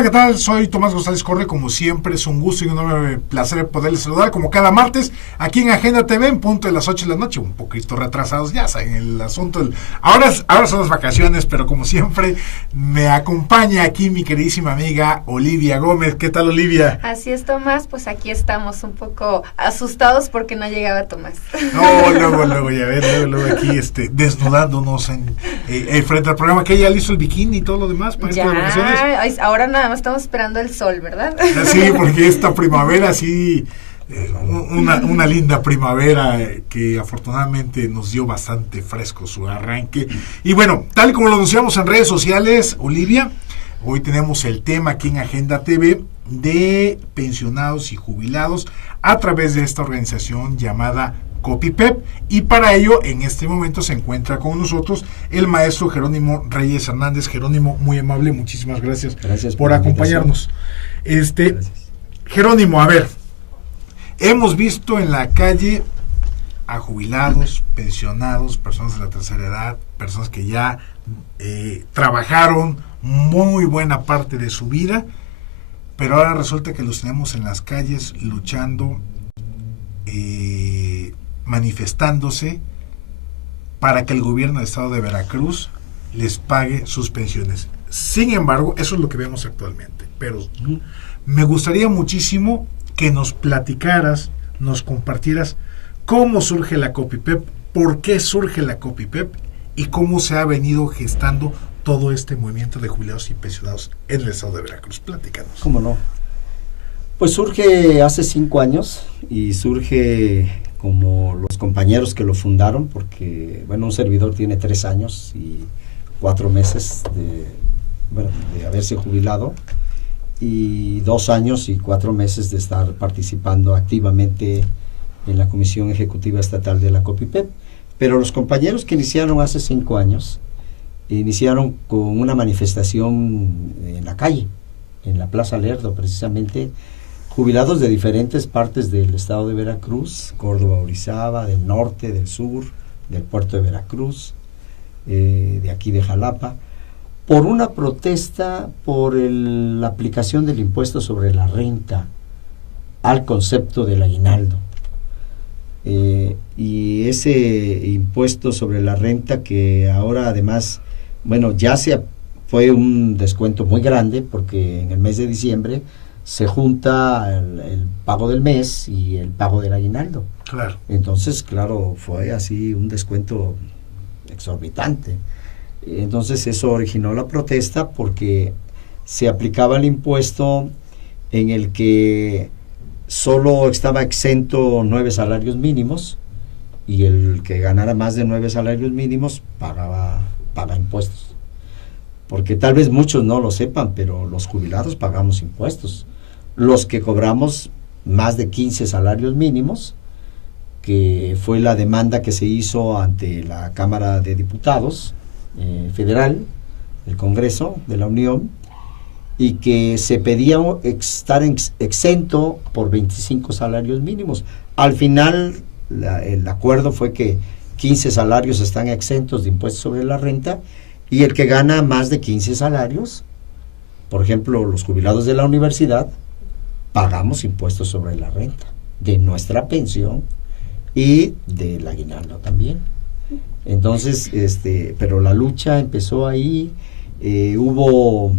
Hola, ¿qué tal? Soy Tomás González Corre. Como siempre, es un gusto y un enorme placer poderles saludar, como cada martes, aquí en Agenda TV, en punto de las 8 de la noche, un poquito retrasados, ya saben, el asunto. Ahora son las vacaciones, pero como siempre, me acompaña aquí mi queridísima amiga Olivia Gómez. ¿Qué tal, Olivia? Así es, Tomás, pues aquí estamos un poco asustados porque no llegaba Tomás. No, luego, ya ves, luego aquí desnudándonos frente al programa, que ella le hizo el bikini y todo lo demás para estas vacaciones. Ahora nada más estamos esperando el sol, ¿verdad? Sí, porque esta primavera sí, una linda primavera que afortunadamente nos dio bastante fresco su arranque. Y bueno, tal y como lo anunciamos en redes sociales, Olivia, hoy tenemos el tema aquí en Agenda TV de pensionados y jubilados a través de esta organización llamada COPIPEP, y para ello en este momento se encuentra con nosotros el maestro Jerónimo Reyes Hernández. Jerónimo, muy amable, muchísimas gracias por acompañarnos. Gracias. Jerónimo, a ver, hemos visto en la calle a jubilados, pensionados, personas de la tercera edad, personas que ya trabajaron muy buena parte de su vida, pero ahora resulta que los tenemos en las calles luchando, manifestándose para que el gobierno del estado de Veracruz les pague sus pensiones. Sin embargo, eso es lo que vemos actualmente, pero me gustaría muchísimo que nos platicaras, nos compartieras cómo surge la COPIPEP, por qué surge la COPIPEP y cómo se ha venido gestando todo este movimiento de jubilados y pensionados en el estado de Veracruz. Platícanos. ¿Cómo no? Pues surge hace 5 años y surge como los compañeros que lo fundaron, porque, bueno, un servidor tiene 3 años y 4 meses de haberse jubilado y 2 años y 4 meses de estar participando activamente en la Comisión Ejecutiva Estatal de la COPIPEP. Pero los compañeros que iniciaron hace 5 años, iniciaron con una manifestación en la calle, en la Plaza Lerdo, precisamente, jubilados de diferentes partes del estado de Veracruz, Córdoba, Orizaba, del norte, del sur, del puerto de Veracruz, de aquí de Jalapa, por una protesta por la aplicación del impuesto sobre la renta al concepto del aguinaldo. Y ese impuesto sobre la renta, que ahora además, bueno, fue un descuento muy grande, porque en el mes de diciembre se junta el pago del mes y el pago del aguinaldo. Claro. Entonces, claro, fue así un descuento exorbitante. Entonces eso originó la protesta, porque se aplicaba el impuesto en el que solo estaba exento 9 salarios mínimos, y el que ganara más de 9 salarios mínimos paga impuestos. Porque tal vez muchos no lo sepan, pero los jubilados pagamos impuestos. Los que cobramos más de 15 salarios mínimos, que fue la demanda que se hizo ante la Cámara de Diputados Federal, el Congreso de la Unión, y que se pedía estar exento por 25 salarios mínimos. Al final, el acuerdo fue que 15 salarios están exentos de impuestos sobre la renta, y el que gana más de 15 salarios, por ejemplo, los jubilados de la universidad, pagamos impuestos sobre la renta, de nuestra pensión y del aguinaldo también. Entonces, pero la lucha empezó ahí, hubo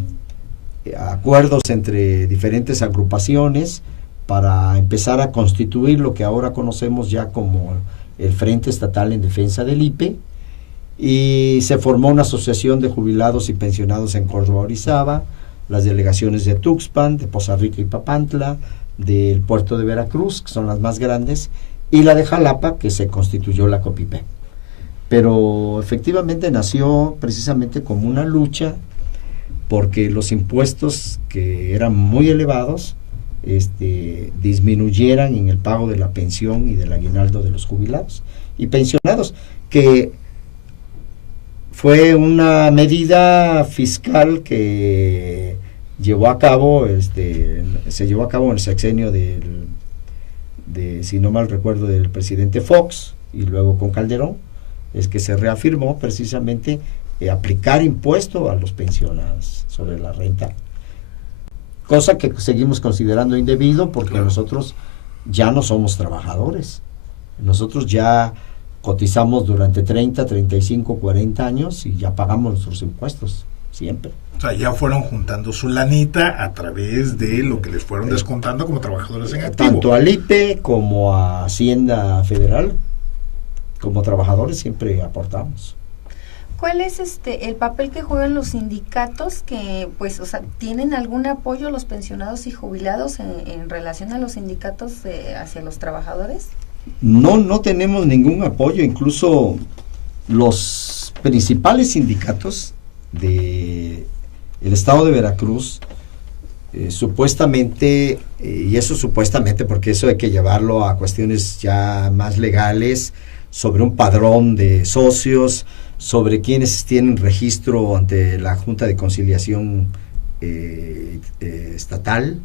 acuerdos entre diferentes agrupaciones para empezar a constituir lo que ahora conocemos ya como el Frente Estatal en Defensa del IPE, y se formó una asociación de jubilados y pensionados en Córdoba, Orizaba, las delegaciones de Tuxpan, de Poza Rica y Papantla, del puerto de Veracruz, que son las más grandes, y la de Jalapa, que se constituyó la COPIPEP. Pero efectivamente nació precisamente como una lucha, porque los impuestos, que eran muy elevados, disminuyeran en el pago de la pensión y del aguinaldo de los jubilados y pensionados, que fue una medida fiscal que se llevó a cabo en el sexenio si no mal recuerdo, del presidente Fox, y luego con Calderón, es que se reafirmó precisamente aplicar impuesto a los pensionados sobre la renta. cosa que seguimos considerando indebido porque nosotros ya no somos trabajadores. Nosotros ya cotizamos durante 30, 35, 40 años y ya pagamos nuestros impuestos, siempre. O sea, ya fueron juntando su lanita a través de lo que les fueron descontando como trabajadores en activo. Tanto al IPE como a Hacienda Federal, como trabajadores siempre aportamos. ¿Cuál es el papel que juegan los sindicatos que, pues, o sea, tienen algún apoyo los pensionados y jubilados en relación a los sindicatos hacia los trabajadores? No tenemos ningún apoyo, incluso los principales sindicatos de el estado de Veracruz, supuestamente, y eso supuestamente porque eso hay que llevarlo a cuestiones ya más legales, sobre un padrón de socios, sobre quienes tienen registro ante la Junta de Conciliación estatal.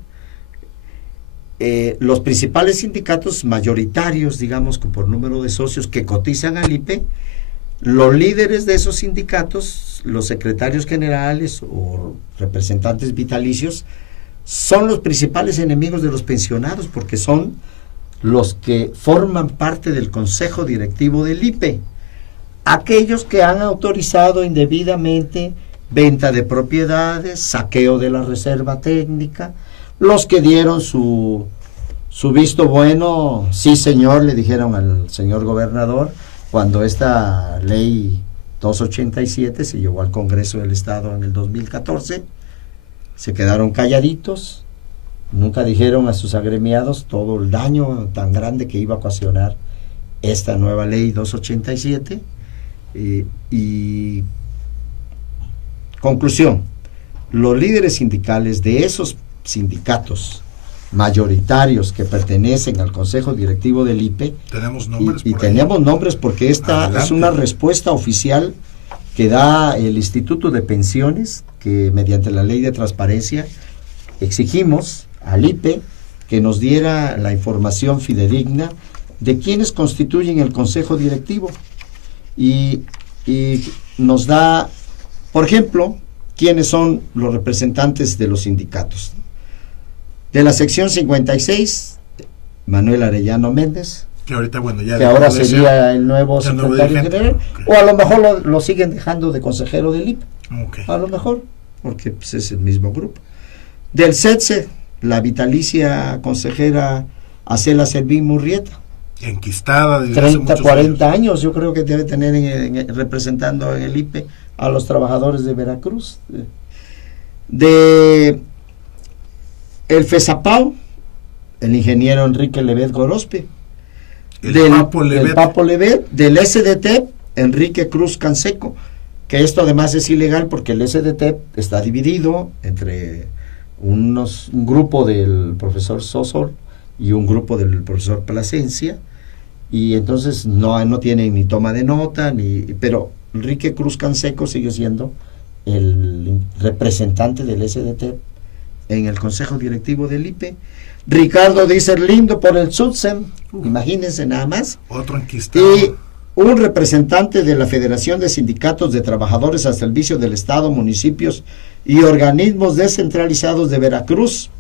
Los principales sindicatos mayoritarios, digamos, por número de socios que cotizan al IPE, los líderes de esos sindicatos, los secretarios generales o representantes vitalicios, son los principales enemigos de los pensionados porque son los que forman parte del consejo directivo del IPE. Aquellos que han autorizado indebidamente venta de propiedades, saqueo de la reserva técnica, los que dieron su visto bueno, sí señor, le dijeron al señor gobernador, cuando esta ley 287 se llevó al Congreso del Estado en el 2014, se quedaron calladitos, nunca dijeron a sus agremiados todo el daño tan grande que iba a ocasionar esta nueva ley 287. Y conclusión, los líderes sindicales de esos sindicatos mayoritarios que pertenecen al Consejo Directivo del IPE, tenemos nombres y tenemos nombres porque esta Adelante. Es una respuesta oficial que da el Instituto de Pensiones, que mediante la ley de transparencia exigimos al IPE que nos diera la información fidedigna de quienes constituyen el Consejo Directivo y nos da, por ejemplo, quiénes son los representantes de los sindicatos. De la sección 56, Manuel Arellano Méndez, que ahorita, bueno, ya que ahora sería el nuevo secretario general, okay. O a lo mejor lo siguen dejando de consejero del IPE, Okay. a lo mejor, porque pues, es el mismo grupo. Del CETSE, la vitalicia consejera Acela Servín Murrieta, Enquistada desde 30, 40 años, yo creo que debe tener representando en el IPE a los trabajadores de Veracruz. De el FESAPAO, el ingeniero Enrique Levet Gorospe, del Papo Levet, del SDT, Enrique Cruz Canseco, que esto además es ilegal porque el SDT está dividido entre un grupo del profesor Sosol y un grupo del profesor Plasencia, y entonces no tienen ni toma de nota, pero Enrique Cruz Canseco sigue siendo el representante del SDT en el Consejo Directivo del IPE. Ricardo Dícer Lindo por el SUTSEM, imagínense nada más. Otro enquistado. Y un representante de la Federación de Sindicatos de Trabajadores al Servicio del Estado, municipios y organismos descentralizados de Veracruz,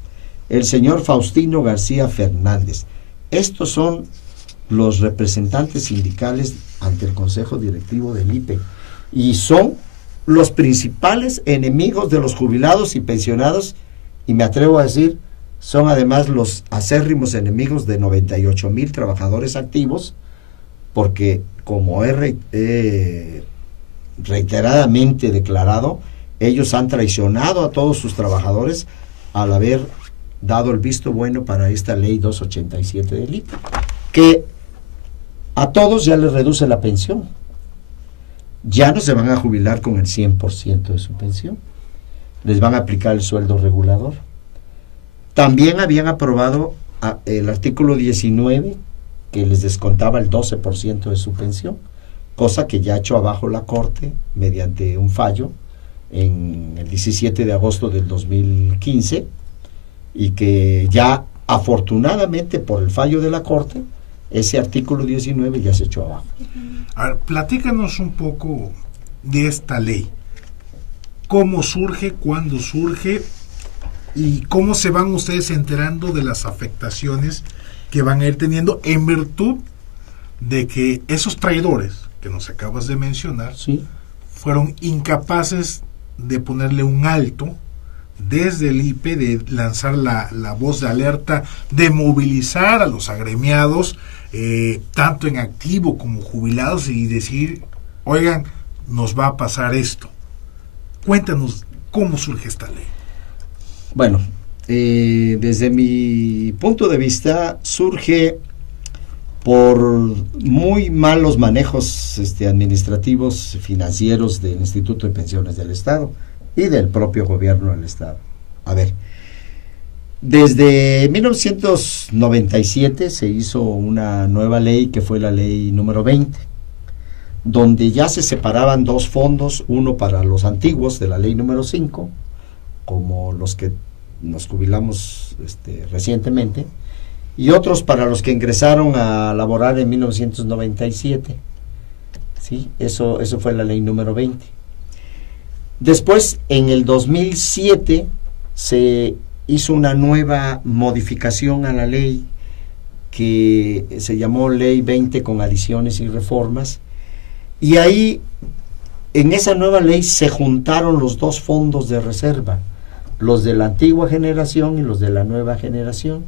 el señor Faustino García Fernández. Estos son los representantes sindicales ante el Consejo Directivo del IPE y son los principales enemigos de los jubilados y pensionados, y me atrevo a decir, son además los acérrimos enemigos de 98,000 trabajadores activos, porque como he reiteradamente declarado, ellos han traicionado a todos sus trabajadores al haber dado el visto bueno para esta ley 287 del IPE, que a todos ya les reduce la pensión. Ya no se van a jubilar con el 100% de su pensión. Les van a aplicar el sueldo regulador. También habían aprobado el artículo 19, que les descontaba el 12% de su pensión, cosa que ya echó abajo la Corte mediante un fallo en el 17 de agosto del 2015, y que ya afortunadamente por el fallo de la Corte, ese artículo 19 ya se echó abajo. A ver, platícanos un poco de esta ley. ¿Cómo surge? ¿Cuándo surge? ¿Y cómo se van ustedes enterando de las afectaciones que van a ir teniendo en virtud de que esos traidores que nos acabas de mencionar Sí. fueron incapaces de ponerle un alto desde el IPE, de lanzar la voz de alerta, de movilizar a los agremiados, tanto en activo como jubilados, y decir, oigan, nos va a pasar esto? Cuéntanos cómo surge esta ley. Bueno, desde mi punto de vista surge por muy malos manejos administrativos, financieros del Instituto de Pensiones del Estado y del propio gobierno del Estado. A ver, desde 1997 se hizo una nueva ley que fue la ley número 20, donde ya se separaban dos fondos, uno para los antiguos de la ley número 5, como los que nos jubilamos recientemente, y otros para los que ingresaron a laborar en 1997. ¿Sí? Eso fue la ley número 20. Después, en el 2007, se hizo una nueva modificación a la ley que se llamó Ley 20 con adiciones y reformas, y ahí, en esa nueva ley, se juntaron los dos fondos de reserva, los de la antigua generación y los de la nueva generación.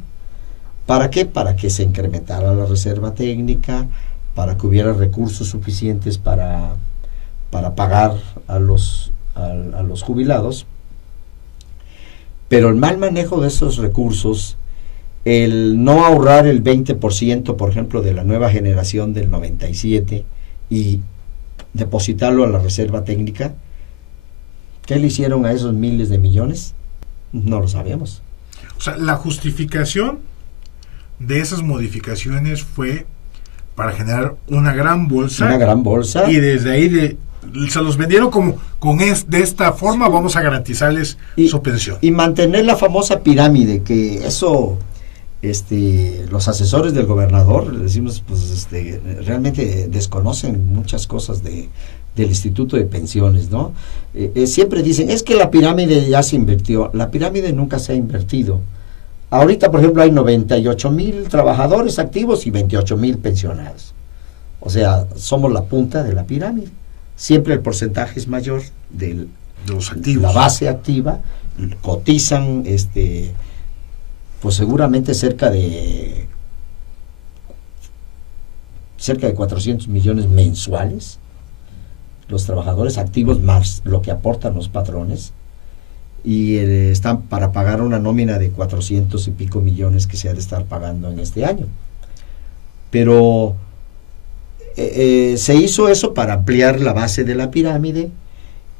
¿Para qué? Para que se incrementara la reserva técnica, para que hubiera recursos suficientes para pagar a los jubilados. Pero el mal manejo de esos recursos, el no ahorrar el 20%, por ejemplo, de la nueva generación del 97 y depositarlo a la reserva técnica, ¿qué le hicieron a esos miles de millones? No lo sabemos. O sea, la justificación de esas modificaciones fue para generar una gran bolsa. Una gran bolsa. Y desde ahí se los vendieron como de esta forma vamos a garantizarles su pensión. Y mantener la famosa pirámide, que eso los asesores del gobernador, le decimos, pues realmente desconocen muchas cosas del Instituto de Pensiones, ¿no? Siempre dicen, es que la pirámide ya se invirtió. La pirámide nunca se ha invertido. Ahorita, por ejemplo, hay 98,000 trabajadores activos y 28,000 pensionados. O sea, somos la punta de la pirámide. Siempre el porcentaje es mayor de los activos. La base activa, cotizan, pues seguramente cerca de 400 millones mensuales, los trabajadores activos más lo que aportan los patrones, y están para pagar una nómina de 400 y pico millones que se ha de estar pagando en este año. Pero se hizo eso para ampliar la base de la pirámide,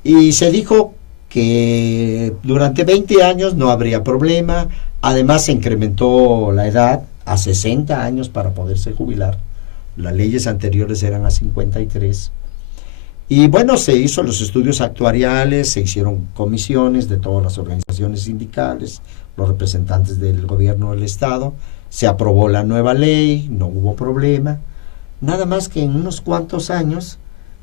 y se dijo que durante 20 años no habría problema. Además se incrementó la edad a 60 años para poderse jubilar. Las leyes anteriores eran a 53. Y bueno, se hizo los estudios actuariales, se hicieron comisiones de todas las organizaciones sindicales, los representantes del gobierno del Estado, se aprobó la nueva ley, no hubo problema. Nada más que en unos cuantos años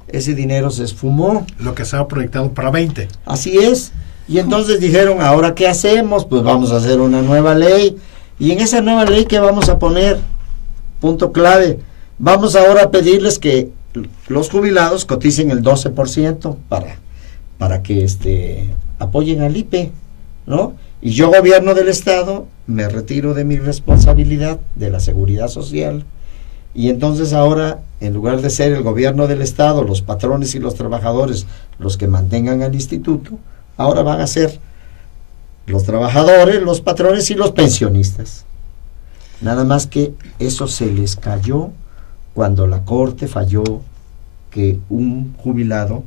ese dinero se esfumó. Lo que estaba proyectado para 20. Así es. Y entonces dijeron, ¿ahora qué hacemos? Pues vamos a hacer una nueva ley. Y en esa nueva ley, ¿qué vamos a poner? Punto clave. Vamos ahora a pedirles que los jubilados coticen el 12% para que apoyen al IPE, ¿no? Y yo, gobierno del Estado, me retiro de mi responsabilidad de la seguridad social. Y entonces ahora, en lugar de ser el gobierno del Estado, los patrones y los trabajadores los que mantengan al instituto, ahora van a ser los trabajadores, los patrones y los pensionistas. Nada más que eso se les cayó cuando la Corte falló que un jubilado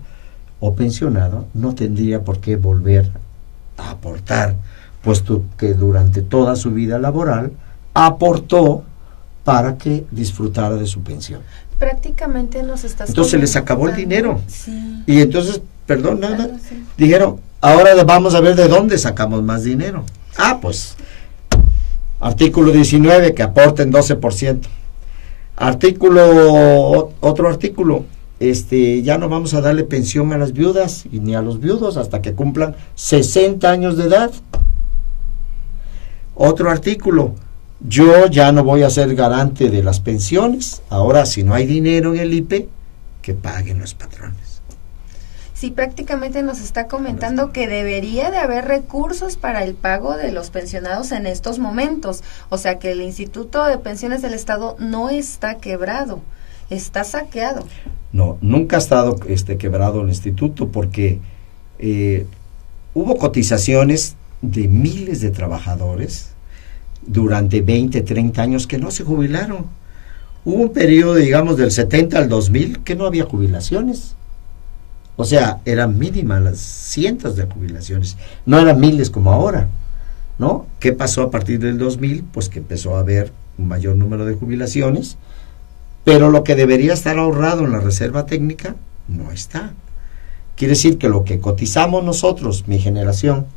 o pensionado no tendría por qué volver a aportar, puesto que durante toda su vida laboral aportó para que disfrutara de su pensión. Prácticamente nos estás... Entonces se les acabó el dinero. Sí. Y entonces, perdón, nada, Claro, sí. dijeron, ahora vamos a ver de dónde sacamos más dinero. Pues, artículo 19, que aporten 12%. Otro artículo, ya no vamos a darle pensión a las viudas y ni a los viudos hasta que cumplan 60 años de edad. Otro artículo, yo ya no voy a ser garante de las pensiones, ahora si no hay dinero en el IPE, que paguen los patrones. Sí, prácticamente nos está comentando que debería de haber recursos para el pago de los pensionados en estos momentos. O sea que el Instituto de Pensiones del Estado no está quebrado, está saqueado. No, nunca ha estado quebrado el instituto porque hubo cotizaciones de miles de trabajadores durante 20, 30 años que no se jubilaron. Hubo un periodo, digamos, del 70 al 2000 que no había jubilaciones. O sea, eran mínimas las cientos de jubilaciones, no eran miles como ahora, ¿no? ¿Qué pasó a partir del 2000? Pues que empezó a haber un mayor número de jubilaciones, pero lo que debería estar ahorrado en la reserva técnica no está. Quiere decir que lo que cotizamos nosotros, mi generación,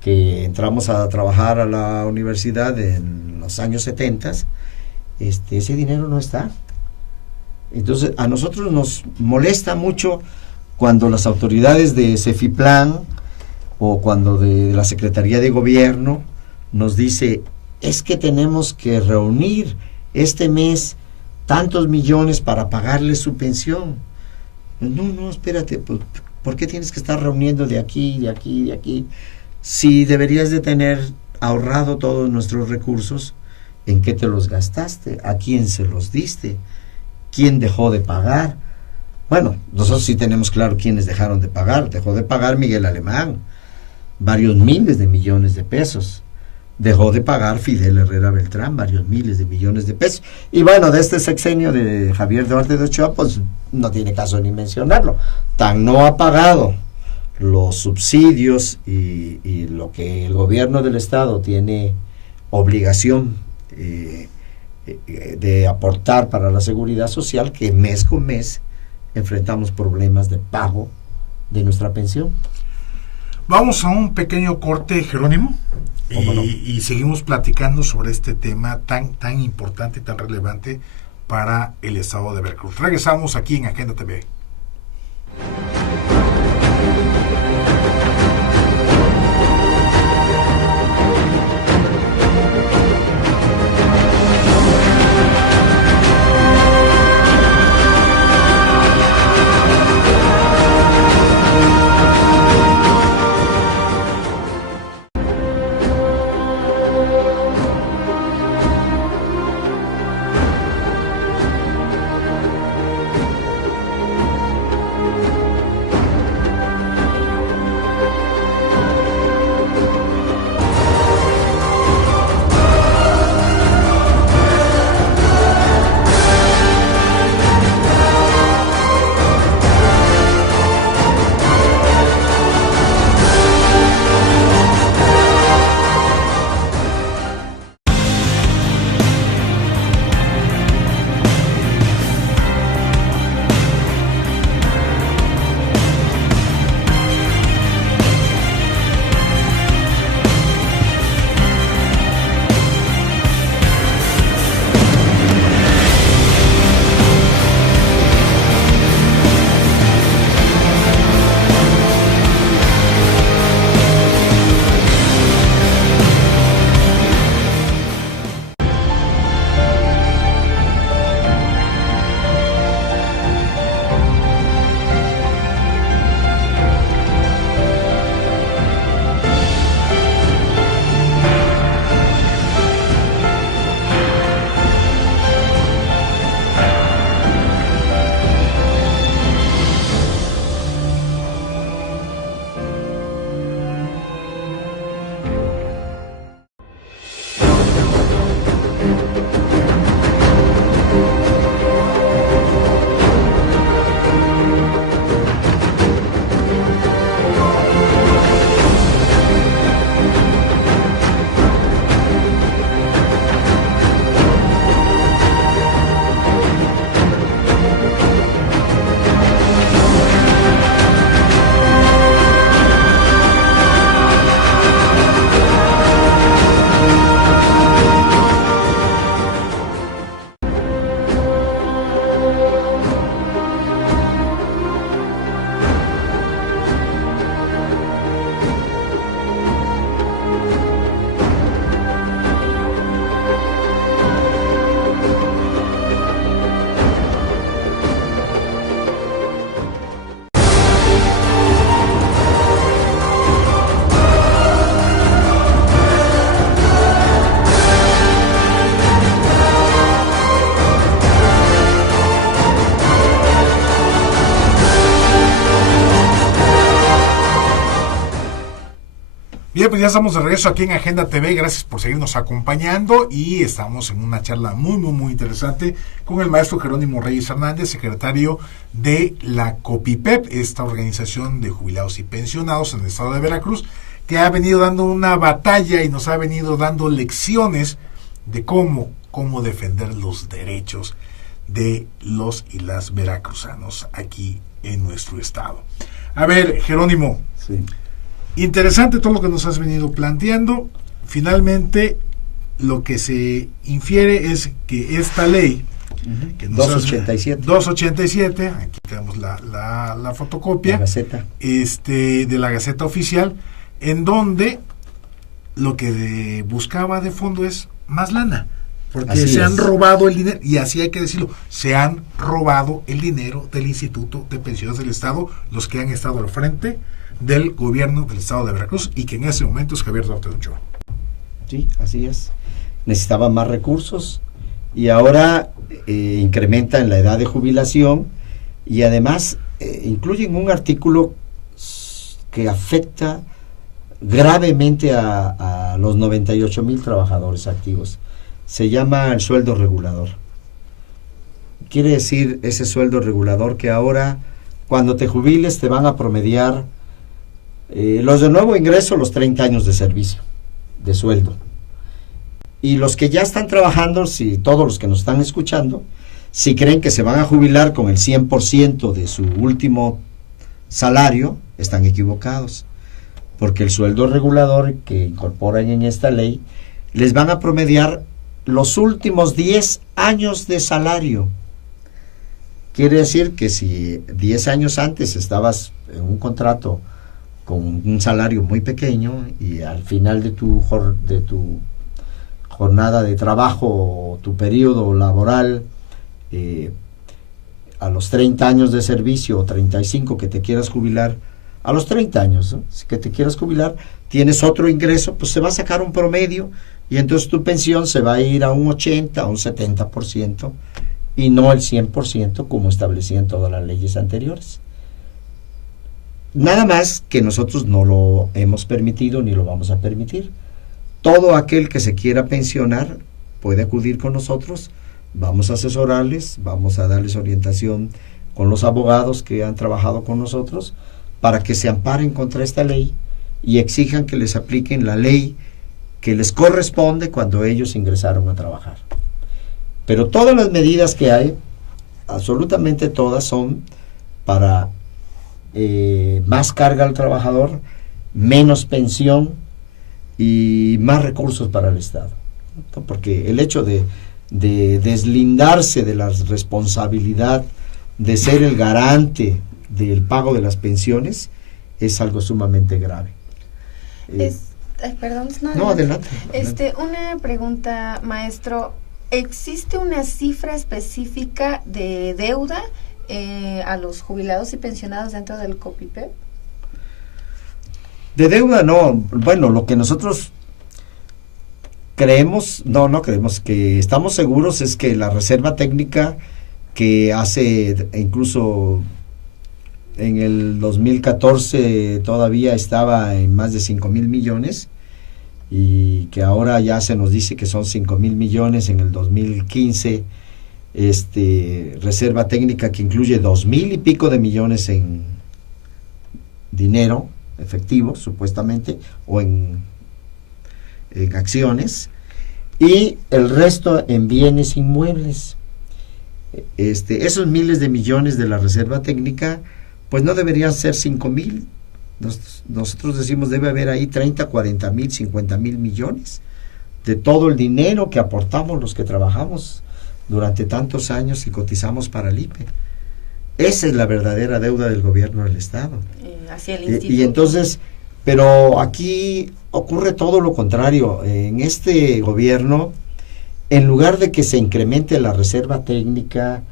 que entramos a trabajar a la universidad en los años 70, ese dinero no está. Entonces, a nosotros nos molesta mucho cuando las autoridades de Cefiplan o cuando de la Secretaría de Gobierno nos dice, es que tenemos que reunir este mes tantos millones para pagarle su pensión. No, espérate, pues, ¿por qué tienes que estar reuniendo de aquí, de aquí, de aquí? Si deberías de tener ahorrado todos nuestros recursos, ¿en qué te los gastaste? ¿A quién se los diste? ¿Quién dejó de pagar? Bueno, nosotros sí tenemos claro quiénes dejaron de pagar. Dejó de pagar Miguel Alemán, varios miles de millones de pesos. Dejó de pagar Fidel Herrera Beltrán, varios miles de millones de pesos. Y bueno, de este sexenio de Javier Duarte de Ochoa, pues no tiene caso ni mencionarlo. Tan no ha pagado los subsidios y lo que el gobierno del Estado tiene obligación de aportar para la seguridad social, que mes con mes enfrentamos problemas de pago de nuestra pensión. Vamos a un pequeño corte, Jerónimo, No? y seguimos platicando sobre este tema tan importante y tan relevante para el estado de Veracruz. Regresamos aquí en Agenda TV. Bien, pues ya estamos de regreso aquí en Agenda TV. Gracias por seguirnos acompañando y estamos en una charla muy interesante con el maestro Jerónimo Reyes Hernández, secretario de la COPIPEP, esta organización de jubilados y pensionados en el estado de Veracruz, que ha venido dando una batalla y nos ha venido dando lecciones de cómo defender los derechos de los y las veracruzanos aquí en nuestro estado. A ver, Jerónimo, Sí. interesante todo lo que nos has venido planteando. Finalmente, lo que se infiere es que esta ley, que nos 287. 287, aquí tenemos la fotocopia, La Gaceta. de la Gaceta Oficial, en donde lo que buscaba de fondo es más lana, porque Así se han es. robado el dinero, y así hay que decirlo, se han robado el dinero del Instituto de Pensiones del Estado, los que han estado al frente del gobierno del estado de Veracruz, y que en ese momento es Javier Duarte de Ochoa. Sí, así es. Necesitaban más recursos y ahora incrementan la edad de jubilación y además incluyen un artículo que afecta gravemente a los 98,000 trabajadores activos. Se llama el sueldo regulador. Quiere decir ese sueldo regulador que ahora cuando te jubiles te van a promediar los de nuevo ingreso, los 30 años de servicio, de sueldo. Y los que ya están trabajando, si todos los que nos están escuchando, si creen que se van a jubilar con el 100% de su último salario, están equivocados. Porque el sueldo regulador que incorporan en esta ley, les van a promediar los últimos 10 años de salario. Quiere decir que si 10 años antes estabas en un contrato con un salario muy pequeño y al final de tu jornada de trabajo o tu periodo laboral, a los 30 años de servicio o 35 que te quieras jubilar, a los 30 años, ¿no?, que te quieras jubilar, tienes otro ingreso, pues se va a sacar un promedio y entonces tu pensión se va a ir a un 80, a un 70% y no el 100% como establecían todas las leyes anteriores. Nada más que nosotros no lo hemos permitido ni lo vamos a permitir. Todo aquel que se quiera pensionar puede acudir con nosotros, vamos a asesorarles, vamos a darles orientación con los abogados que han trabajado con nosotros para que se amparen contra esta ley y exijan que les apliquen la ley que les corresponde cuando ellos ingresaron a trabajar. Pero todas las medidas que hay, absolutamente todas, son para más carga al trabajador, menos pensión y más recursos para el Estado. Porque el hecho de deslindarse de la responsabilidad de ser el garante del pago de las pensiones es algo sumamente grave. Perdón, No, adelante. Una pregunta, maestro. ¿Existe una cifra específica de deuda a los jubilados y pensionados dentro del COPIPEP? De deuda no. Bueno, lo que nosotros creemos, no creemos, que estamos seguros es que la Reserva Técnica, que hace incluso en el 2014 todavía estaba en más de 5,000 millones y que ahora ya se nos dice que son 5,000 millones en el 2015, Reserva Técnica que incluye 2,000 y pico de millones en dinero efectivo, supuestamente, o en acciones, y el resto en bienes inmuebles. Esos miles de millones de la Reserva Técnica, pues no deberían ser 5,000. Nosotros decimos debe haber ahí 30, 40 mil, 50 mil millones de todo el dinero que aportamos los que trabajamos durante tantos años y cotizamos para el IPE. Esa es la verdadera deuda del gobierno del Estado. Hacia el instituto. Y entonces, pero aquí ocurre todo lo contrario. En este gobierno, en lugar de que se incremente la Reserva Técnica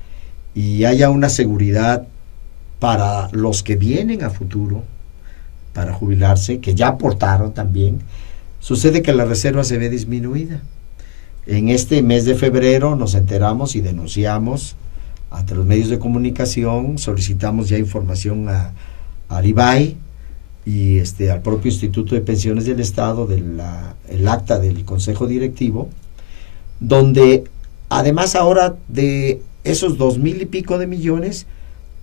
y haya una seguridad para los que vienen a futuro, para jubilarse, que ya aportaron también, sucede que la reserva se ve disminuida. En este mes de febrero nos enteramos y denunciamos ante los medios de comunicación, solicitamos ya información al IBAI y al propio Instituto de Pensiones del Estado, el acta del Consejo Directivo, donde además ahora de esos 2,000 y pico de millones,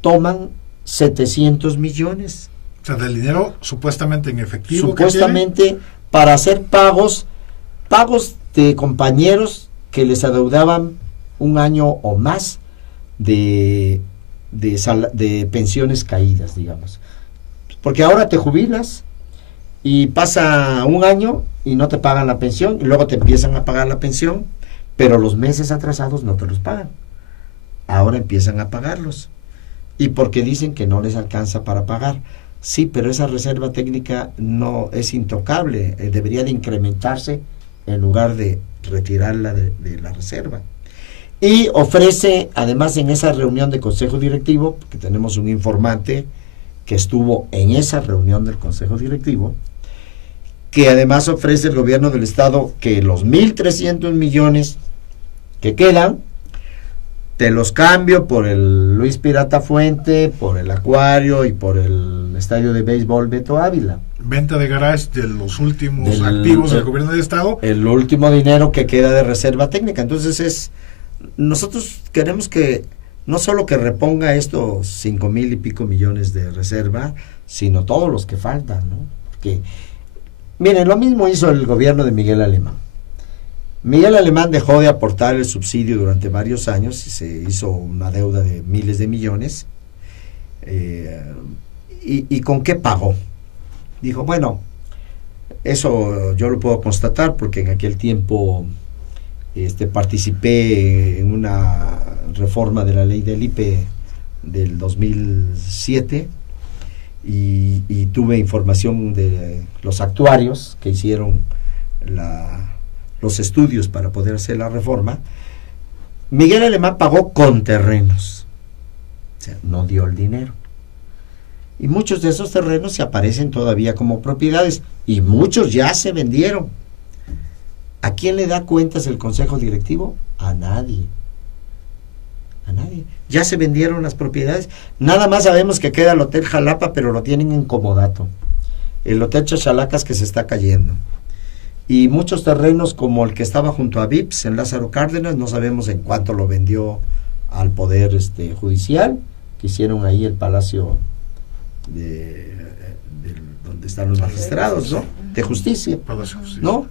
toman 700 millones. O sea, del dinero supuestamente en efectivo. Supuestamente para hacer pagos de compañeros que les adeudaban un año o más de pensiones caídas, digamos. Porque ahora te jubilas y pasa un año y no te pagan la pensión, y luego te empiezan a pagar la pensión, pero los meses atrasados no te los pagan. Ahora empiezan a pagarlos. Y porque dicen que no les alcanza para pagar. Sí, pero esa reserva técnica no es intocable, debería de incrementarse en lugar de retirarla de la reserva. Y ofrece, además, en esa reunión de Consejo Directivo, porque tenemos un informante que estuvo en esa reunión del Consejo Directivo, que además ofrece el gobierno del Estado que los 1,300 millones que quedan, te los cambio por el Luis Pirata Fuente, por el Acuario y por el estadio de béisbol Beto Ávila. Venta de garage de los últimos activos del gobierno del Estado. El último dinero que queda de reserva técnica. Entonces nosotros queremos que no solo que reponga estos 5,000 y pico millones de reserva, sino todos los que faltan, ¿no? Porque, miren, lo mismo hizo el gobierno de Miguel Alemán. Miguel Alemán dejó de aportar el subsidio durante varios años y se hizo una deuda de miles de millones. ¿Y con qué pagó? Dijo, bueno, eso yo lo puedo constatar porque en aquel tiempo participé en una reforma de la ley del IPE del 2007 y tuve información de los actuarios que hicieron los estudios para poder hacer la reforma. Miguel Alemán pagó con terrenos, o sea, no dio el dinero. Y muchos de esos terrenos se aparecen todavía como propiedades y muchos ya se vendieron. ¿A quién le da cuentas el Consejo Directivo? A nadie. A nadie. Ya se vendieron las propiedades. Nada más sabemos que queda el Hotel Jalapa, pero lo tienen en comodato. El Hotel Chachalacas que se está cayendo. Y muchos terrenos como el que estaba junto a Vips en Lázaro Cárdenas, no sabemos en cuánto lo vendió al Poder Judicial, que hicieron ahí el Palacio donde están los magistrados, ¿no? De Justicia, ¿no?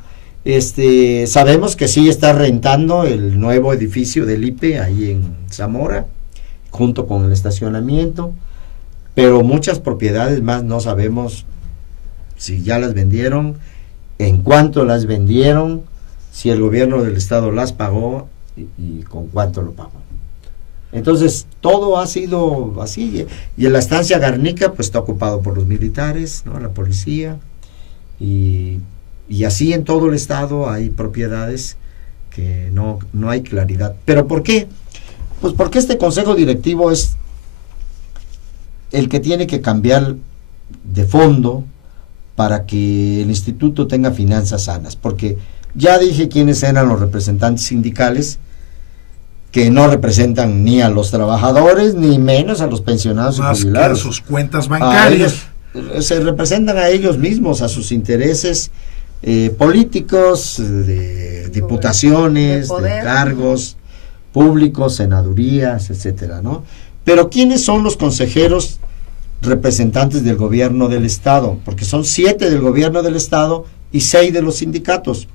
Sabemos que sí está rentando el nuevo edificio del IPE ahí en Zamora, junto con el estacionamiento, pero muchas propiedades más no sabemos si ya las vendieron, en cuánto las vendieron, si el gobierno del Estado las pagó y con cuánto lo pagó. Entonces, todo ha sido así. Y en la estancia Garnica, pues está ocupado por los militares, ¿no? La policía. Y así en todo el Estado hay propiedades que no hay claridad. ¿Pero por qué? Pues porque este Consejo Directivo es el que tiene que cambiar de fondo para que el instituto tenga finanzas sanas. Porque ya dije quiénes eran los representantes sindicales, que no representan ni a los trabajadores, ni menos a los pensionados más y jubilados. Que a sus cuentas bancarias. Se representan a ellos mismos, a sus intereses políticos, de diputaciones, de cargos públicos, senadurías, etcétera, ¿no? Pero ¿quiénes son los consejeros representantes del gobierno del Estado? Porque son 7 del gobierno del Estado y 6 de los sindicatos.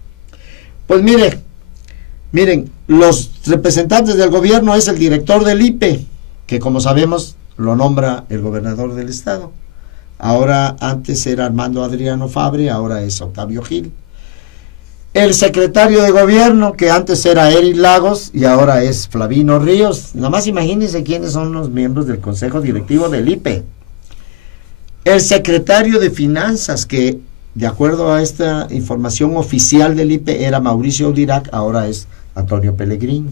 Pues miren, los representantes del gobierno es el director del IPE, que como sabemos lo nombra el gobernador del Estado. Ahora, antes era Armando Adriano Fabre, ahora es Octavio Gil. El secretario de gobierno, que antes era Eric Lagos y ahora es Flavino Ríos. Nada más imagínense quiénes son los miembros del Consejo Directivo del IPE. El secretario de Finanzas, que de acuerdo a esta información oficial del IPE era Mauricio Audirac, ahora es Antonio Pellegrín.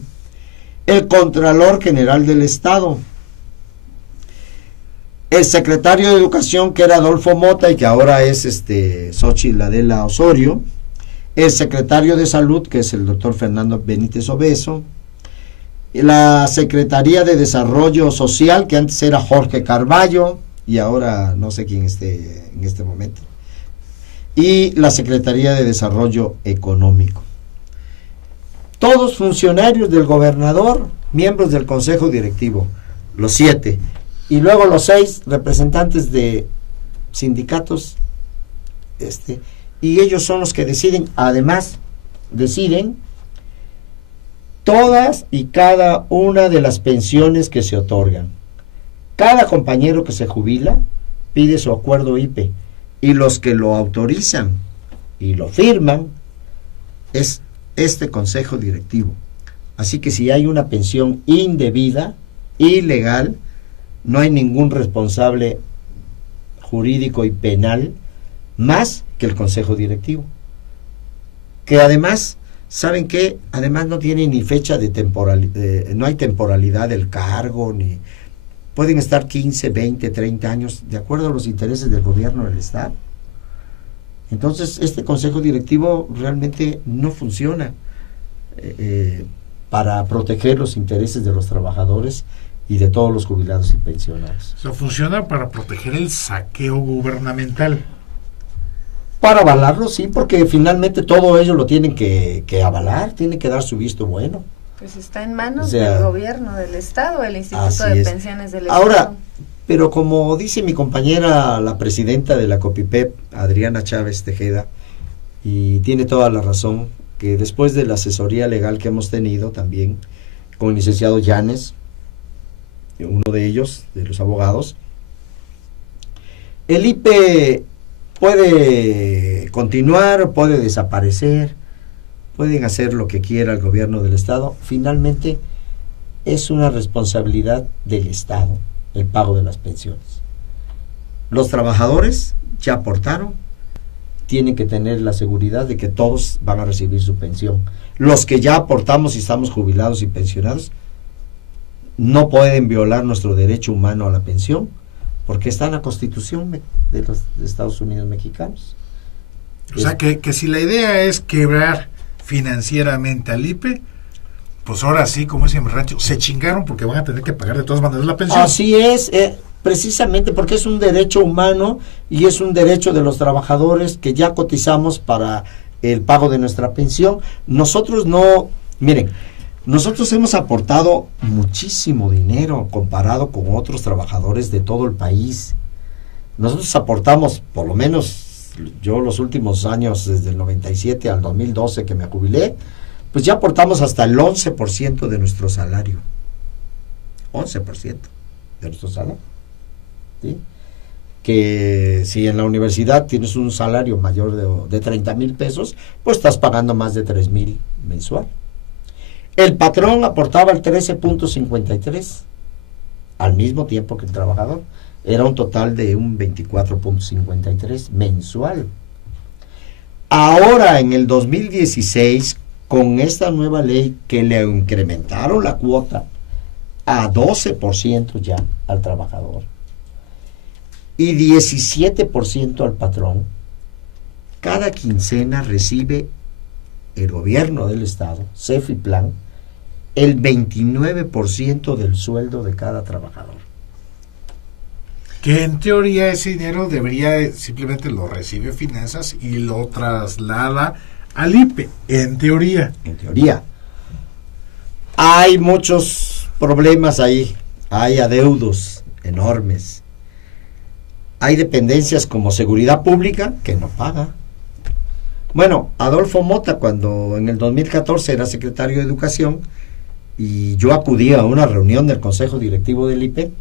El Contralor General del Estado. El secretario de Educación, que era Adolfo Mota y que ahora es Xochitl Adela Osorio. El secretario de Salud, que es el doctor Fernando Benítez Obeso. La Secretaría de Desarrollo Social, que antes era Jorge Carballo. y ahora no sé quién esté en este momento. Y la Secretaría de Desarrollo Económico. Todos funcionarios del gobernador, miembros del Consejo Directivo, los 7. Y luego los 6 representantes de sindicatos, y ellos son los que deciden, además, deciden todas y cada una de las pensiones que se otorgan. Cada compañero que se jubila pide su acuerdo IPE, y los que lo autorizan y lo firman es este consejo directivo. Así que si hay una pensión indebida, ilegal, no hay ningún responsable jurídico y penal más que el consejo directivo, que además, ¿saben qué? Además no tiene ni fecha de temporalidad, no hay temporalidad del cargo, ni pueden estar 15, 20, 30 años, de acuerdo a los intereses del gobierno del Estado. Entonces, este consejo directivo realmente no funciona para proteger los intereses de los trabajadores y de todos los jubilados y pensionados. O sea, funciona para proteger el saqueo gubernamental. Para avalarlo, sí, porque finalmente todo ello lo tienen que avalar, tienen que dar su visto bueno. Pues está en manos del gobierno del Estado, el Instituto de Pensiones del Ahora, Estado. pero como dice mi compañera, la presidenta de la COPIPEP, Adriana Chávez Tejeda, y tiene toda la razón, que después de la asesoría legal que hemos tenido también con el licenciado Llanes, uno de ellos, de los abogados, el IPE puede continuar, puede desaparecer, pueden hacer lo que quiera el gobierno del Estado. Finalmente es una responsabilidad del Estado el pago de las pensiones. Los trabajadores ya aportaron, tienen que tener la seguridad de que todos van a recibir su pensión. Los que ya aportamos y estamos jubilados y pensionados no pueden violar nuestro derecho humano a la pensión, porque está en la Constitución de los Estados Unidos mexicanos. O sea, que si la idea es quebrar financieramente al IPE, pues ahora sí, como es en mi rancho, se chingaron porque van a tener que pagar de todas maneras la pensión. Así es, precisamente porque es un derecho humano y es un derecho de los trabajadores que ya cotizamos para el pago de nuestra pensión. Nosotros no, miren, nosotros hemos aportado muchísimo dinero comparado con otros trabajadores de todo el país. Nosotros aportamos, por lo menos yo los últimos años, desde el 97 al 2012 que me jubilé, pues ya aportamos hasta el 11% de nuestro salario. 11% de nuestro salario. ¿Sí? Que si en la universidad tienes un salario mayor de 30,000 pesos, pues estás pagando más de 3,000 mensual. El patrón aportaba el 13.53 al mismo tiempo que el trabajador. Era un total de un 24.53 mensual. Ahora, en el 2016, con esta nueva ley que le incrementaron la cuota a 12% ya al trabajador y 17% al patrón, cada quincena recibe el gobierno del Estado, CEFIPLAN, el 29% del sueldo de cada trabajador. Que en teoría ese dinero debería, simplemente lo recibe Finanzas y lo traslada al IPE, en teoría. En teoría. Hay muchos problemas ahí, hay adeudos enormes. Hay dependencias como Seguridad Pública que no paga. Bueno, Adolfo Mota, cuando en el 2014 era secretario de Educación y yo acudí a una reunión del Consejo Directivo del IPE,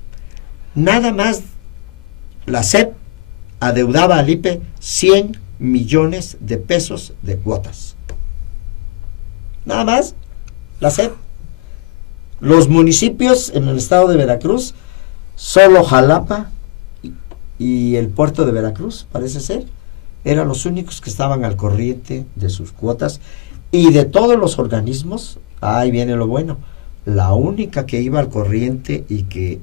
nada más la SEP adeudaba al IPE 100 millones de pesos de cuotas. Nada más, la SEP. Los municipios en el estado de Veracruz, solo Jalapa y el puerto de Veracruz, parece ser, eran los únicos que estaban al corriente de sus cuotas, y de todos los organismos, ahí viene lo bueno, la única que iba al corriente y que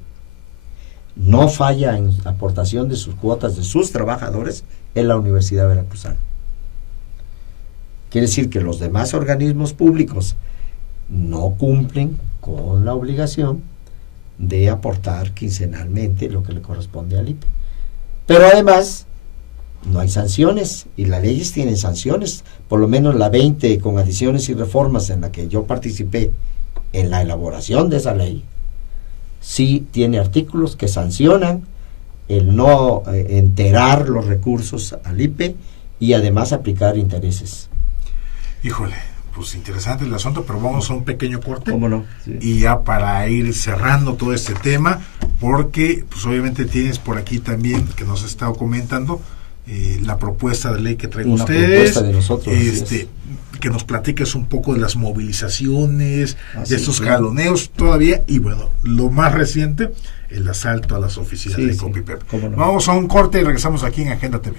no falla en aportación de sus cuotas de sus trabajadores es la Universidad Veracruzana. Quiere decir que los demás organismos públicos no cumplen con la obligación de aportar quincenalmente lo que le corresponde al IPE. Pero además, no hay sanciones, y las leyes tienen sanciones, por lo menos la 20 con adiciones y reformas en la que yo participé en la elaboración de esa ley, sí tiene artículos que sancionan el no enterar los recursos al IPE y además aplicar intereses. Híjole, pues interesante el asunto, pero vamos a un pequeño corte. ¿Cómo no? Sí. Y ya para ir cerrando todo este tema, porque pues obviamente tienes por aquí también, que nos has estado comentando, la propuesta de ley que traen Una ustedes, propuesta de nosotros, que nos platiques un poco de las movilizaciones, de estos sí. jaloneos todavía, y bueno, lo más reciente, el asalto a las oficinas de Sí, Copipep. cómo no. Vamos a un corte y regresamos aquí en Agenda TV.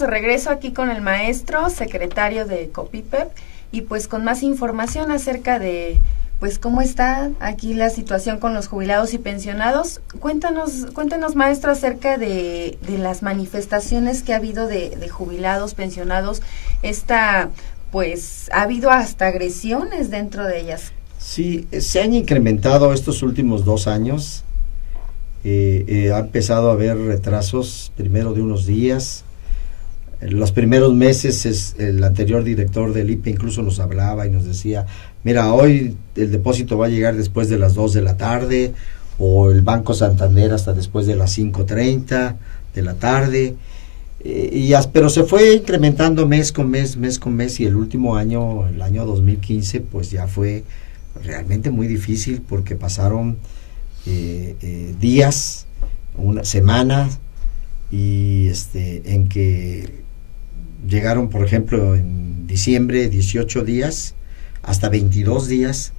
Regreso aquí con el maestro, secretario de Copipep, y pues con más información acerca de pues cómo está aquí la situación con los jubilados y pensionados. Cuéntenos maestro acerca de las manifestaciones que ha habido de jubilados, pensionados. Pues ha habido hasta agresiones dentro de ellas. Sí, se han incrementado estos últimos 2 años. Ha empezado a haber retrasos, primero de unos días. Los primeros meses el anterior director del IPE incluso nos hablaba y nos decía, mira, hoy el depósito va a llegar después de las 2 de la tarde, o el Banco Santander hasta después de las 5:30 de la tarde, pero se fue incrementando mes con mes, y el último año, el año 2015, pues ya fue realmente muy difícil, porque pasaron días, una semana, y en que llegaron, por ejemplo, en diciembre, 18 días, hasta 22 días,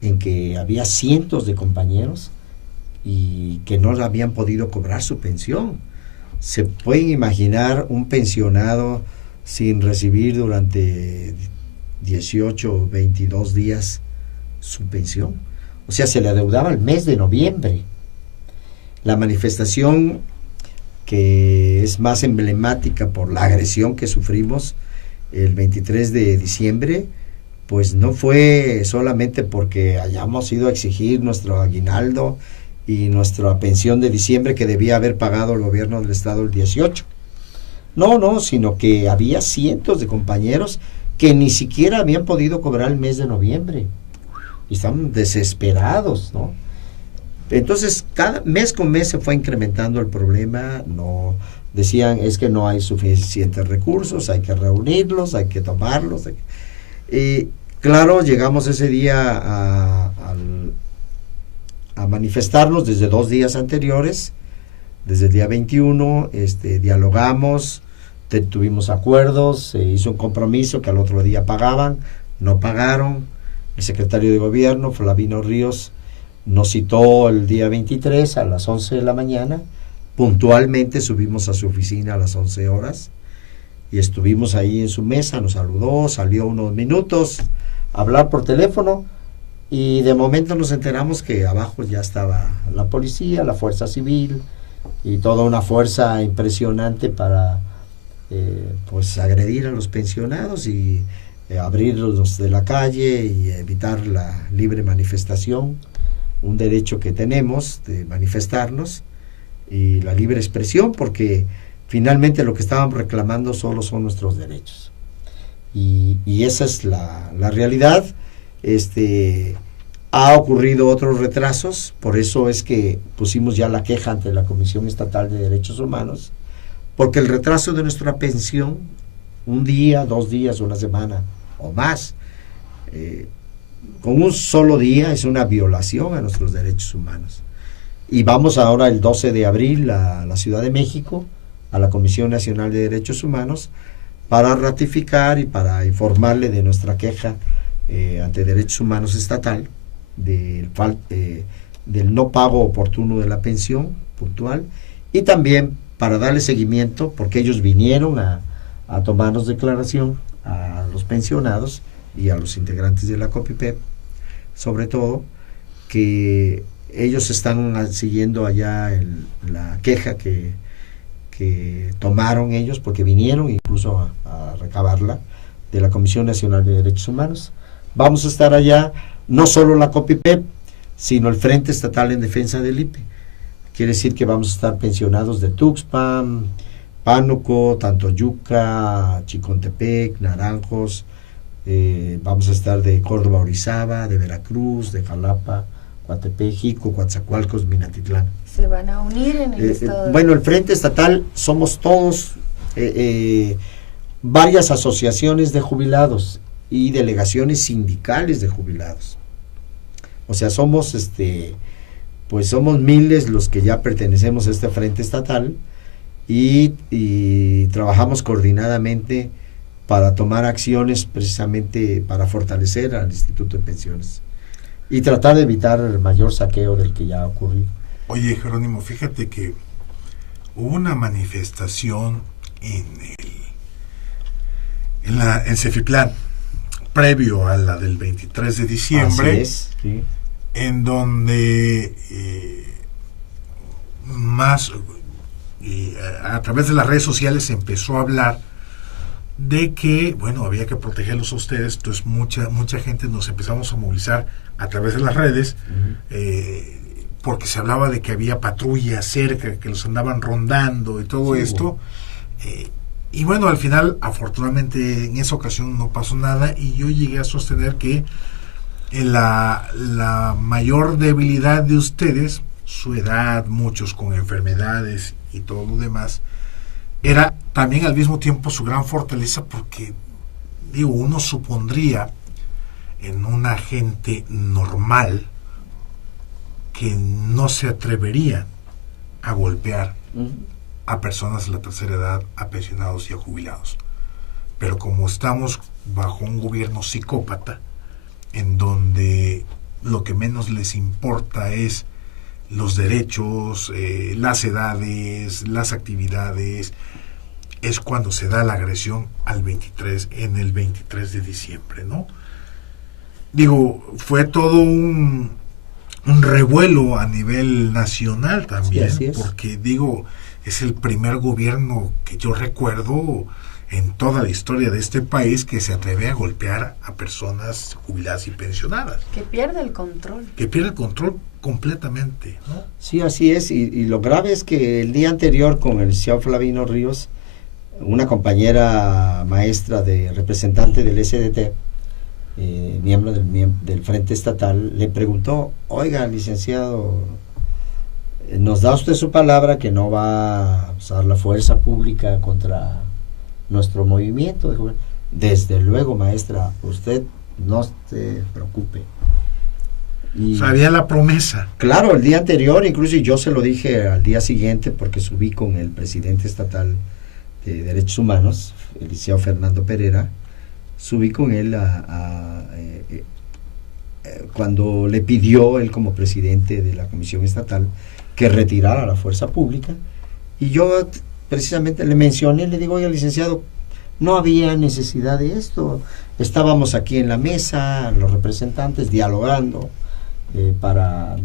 en que había cientos de compañeros y que no habían podido cobrar su pensión. ¿Se pueden imaginar un pensionado sin recibir durante 18 o 22 días su pensión? O sea, se le adeudaba el mes de noviembre. La manifestación que es más emblemática por la agresión que sufrimos el 23 de diciembre, pues no fue solamente porque hayamos ido a exigir nuestro aguinaldo y nuestra pensión de diciembre que debía haber pagado el gobierno del estado el 18. No, sino que había cientos de compañeros que ni siquiera habían podido cobrar el mes de noviembre. Y estaban desesperados, ¿no? Entonces, cada mes con mes se fue incrementando el problema. No decían, es que no hay suficientes recursos, hay que reunirlos, hay que tomarlos. Claro, llegamos ese día a manifestarnos desde 2 días anteriores, desde el día 21, dialogamos, tuvimos acuerdos, se hizo un compromiso que al otro día pagaban, no pagaron. El secretario de gobierno, Flavino Ríos, nos citó el día 23 a las 11 de la mañana, puntualmente subimos a su oficina a las 11 horas y estuvimos ahí en su mesa, nos saludó, salió unos minutos a hablar por teléfono y de momento nos enteramos que abajo ya estaba la policía, la fuerza civil y toda una fuerza impresionante para pues agredir a los pensionados y abrirlos de la calle y evitar la libre manifestación, un derecho que tenemos de manifestarnos y la libre expresión, porque finalmente lo que estábamos reclamando solo son nuestros derechos y esa es la realidad. Ha ocurrido otros retrasos, por eso es que pusimos ya la queja ante la Comisión Estatal de Derechos Humanos, porque el retraso de nuestra pensión, 1 día, 2 días, 1 semana o más, con un solo día es una violación a nuestros derechos humanos. Y vamos ahora el 12 de abril a la Ciudad de México, a la Comisión Nacional de Derechos Humanos, para ratificar y para informarle de nuestra queja ante Derechos Humanos Estatal, del no pago oportuno de la pensión puntual, y también para darle seguimiento, porque ellos vinieron a tomarnos declaración a los pensionados y a los integrantes de la COPIPEP, sobre todo, que ellos están siguiendo allá la queja que tomaron ellos, porque vinieron incluso a recabarla de la Comisión Nacional de Derechos Humanos. Vamos a estar allá, no solo la COPIPEP, sino el Frente Estatal en Defensa del IPE. Quiere decir que vamos a estar pensionados de Tuxpan, Pánuco, Tantoyuca, Chicontepec, Naranjos, vamos a estar de Córdoba, Orizaba, de Veracruz, de Jalapa, Coatepec, Jico, Coatzacoalcos, Minatitlán. Se van a unir en el estado. Bueno, el Frente Estatal somos todos, varias asociaciones de jubilados y delegaciones sindicales de jubilados. O sea, somos pues somos miles los que ya pertenecemos a este Frente Estatal y trabajamos coordinadamente para tomar acciones precisamente para fortalecer al Instituto de Pensiones y tratar de evitar el mayor saqueo del que ya ha ocurrido. Oye, Jerónimo, fíjate que hubo una manifestación en Cefitlán, previo a la del 23 de diciembre, Así es, sí. En donde a través de las redes sociales se empezó a hablar de que, bueno, había que protegerlos a ustedes. Entonces mucha gente nos empezamos a movilizar a través de las redes, porque se hablaba de que había patrullas cerca, que los andaban rondando y todo esto. Y bueno, al final, afortunadamente, en esa ocasión no pasó nada y yo llegué a sostener que la mayor debilidad de ustedes, su edad, muchos con enfermedades y todo lo demás, era también al mismo tiempo su gran fortaleza, porque digo, uno supondría en una gente normal que no se atrevería a golpear a personas de la tercera edad, a pensionados y a jubilados. Pero como estamos bajo un gobierno psicópata, en donde lo que menos les importa es los derechos, las edades, las actividades, es cuando se da la agresión en el 23 de diciembre, ¿no? Digo, fue todo un revuelo a nivel nacional también, sí, así es. porque digo, es el primer gobierno que yo recuerdo en toda la historia de este país que se atreve a golpear a personas jubiladas y pensionadas. Que pierde el control. Que pierde el control completamente, ¿no? Sí, así es, y lo grave es que el día anterior con el licenciado Flavino Ríos, una compañera maestra representante del SDT, miembro del Frente Estatal, le preguntó: oiga, licenciado, ¿nos da usted su palabra que no va a usar la fuerza pública contra nuestro movimiento? Dijo: desde luego, maestra, usted no se preocupe. Y sabía la promesa. claro, el día anterior, incluso yo se lo dije al día siguiente, porque subí con el presidente estatal de Derechos Humanos, el licenciado Fernando Pereira, subí con él cuando le pidió él como presidente de la Comisión Estatal que retirara la fuerza pública, y yo precisamente le mencioné, le digo: oye, licenciado, no había necesidad de esto, estábamos aquí en la mesa, los representantes dialogando para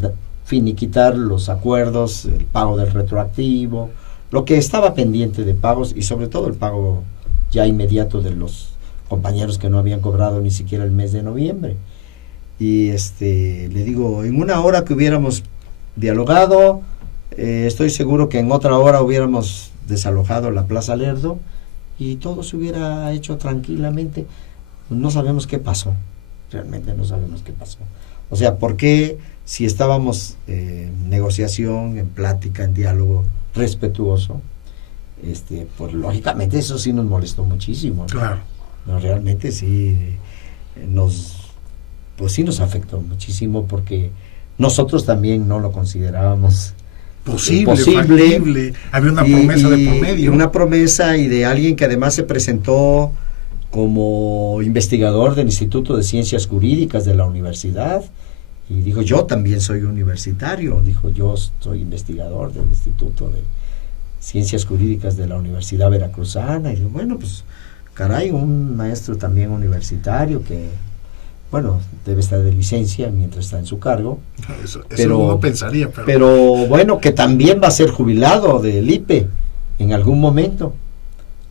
finiquitar los acuerdos, el pago del retroactivo, lo que estaba pendiente de pagos, y sobre todo el pago ya inmediato de los compañeros que no habían cobrado ni siquiera el mes de noviembre. Y le digo: en una hora que hubiéramos dialogado, estoy seguro que en otra hora hubiéramos desalojado la Plaza Lerdo y todo se hubiera hecho tranquilamente. No sabemos qué pasó, realmente no sabemos qué pasó. O sea, ¿por qué, si estábamos en negociación, en plática, en diálogo respetuoso, pues lógicamente eso sí nos molestó muchísimo, ¿no? Claro. No, realmente sí pues sí nos afectó muchísimo, porque nosotros también no lo considerábamos posible. Factible. Había una promesa de por medio. Una promesa, y de alguien que además se presentó como investigador del Instituto de Ciencias Jurídicas de la universidad, y dijo: yo también soy universitario, dijo: yo soy investigador del Instituto de Ciencias Jurídicas de la Universidad Veracruzana. Y digo: bueno, pues caray, un maestro también universitario que, bueno, debe estar de licencia mientras está en su cargo. Eso no pensaría, pero bueno, que también va a ser jubilado del IPE en algún momento.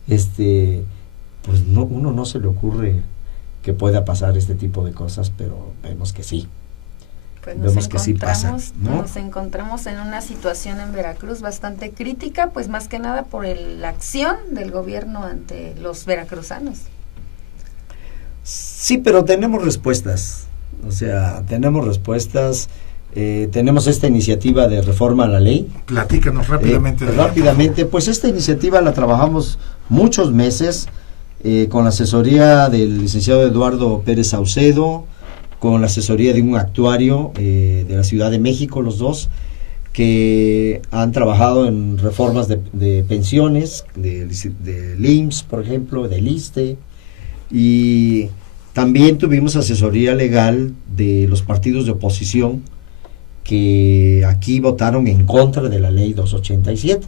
Pues no, uno no se le ocurre que pueda pasar este tipo de cosas, pero vemos que sí. Pues vemos que sí pasa, ¿no? Nos encontramos en una situación en Veracruz bastante crítica, pues más que nada por la acción del gobierno ante los veracruzanos. Sí, pero tenemos respuestas, o sea, tenemos respuestas. Tenemos esta iniciativa de reforma a la ley. Platícanos rápidamente. Rápidamente, pues esta iniciativa la trabajamos muchos meses, con la asesoría del licenciado Eduardo Pérez Saucedo, con la asesoría de un actuario de la Ciudad de México, los dos, que han trabajado en reformas de pensiones, del IMSS, por ejemplo, del ISSSTE, y también tuvimos asesoría legal de los partidos de oposición que aquí votaron en contra de la ley 287.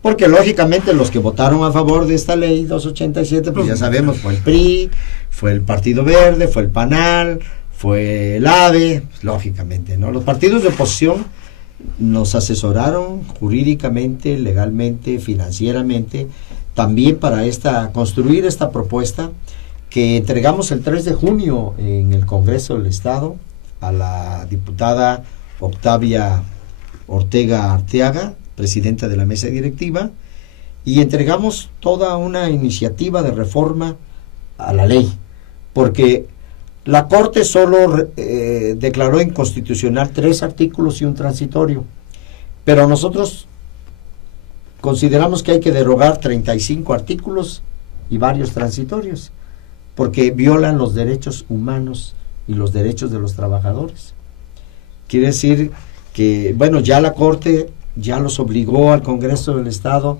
Porque lógicamente los que votaron a favor de esta ley 287, pues ya sabemos, fue el PRI, fue el Partido Verde, fue el PANAL, fue el AVE, pues lógicamente, ¿no? Los partidos de oposición nos asesoraron jurídicamente, legalmente, financieramente, también para construir esta propuesta que entregamos el 3 de junio en el Congreso del Estado a la diputada Octavia Ortega Arteaga, presidenta de la mesa directiva, y entregamos toda una iniciativa de reforma a la ley, porque la Corte solo declaró inconstitucional 3 artículos y un transitorio, pero nosotros consideramos que hay que derogar 35 artículos y varios transitorios, porque violan los derechos humanos y los derechos de los trabajadores. Quiere decir que, bueno, ya la Corte ya los obligó al Congreso del Estado.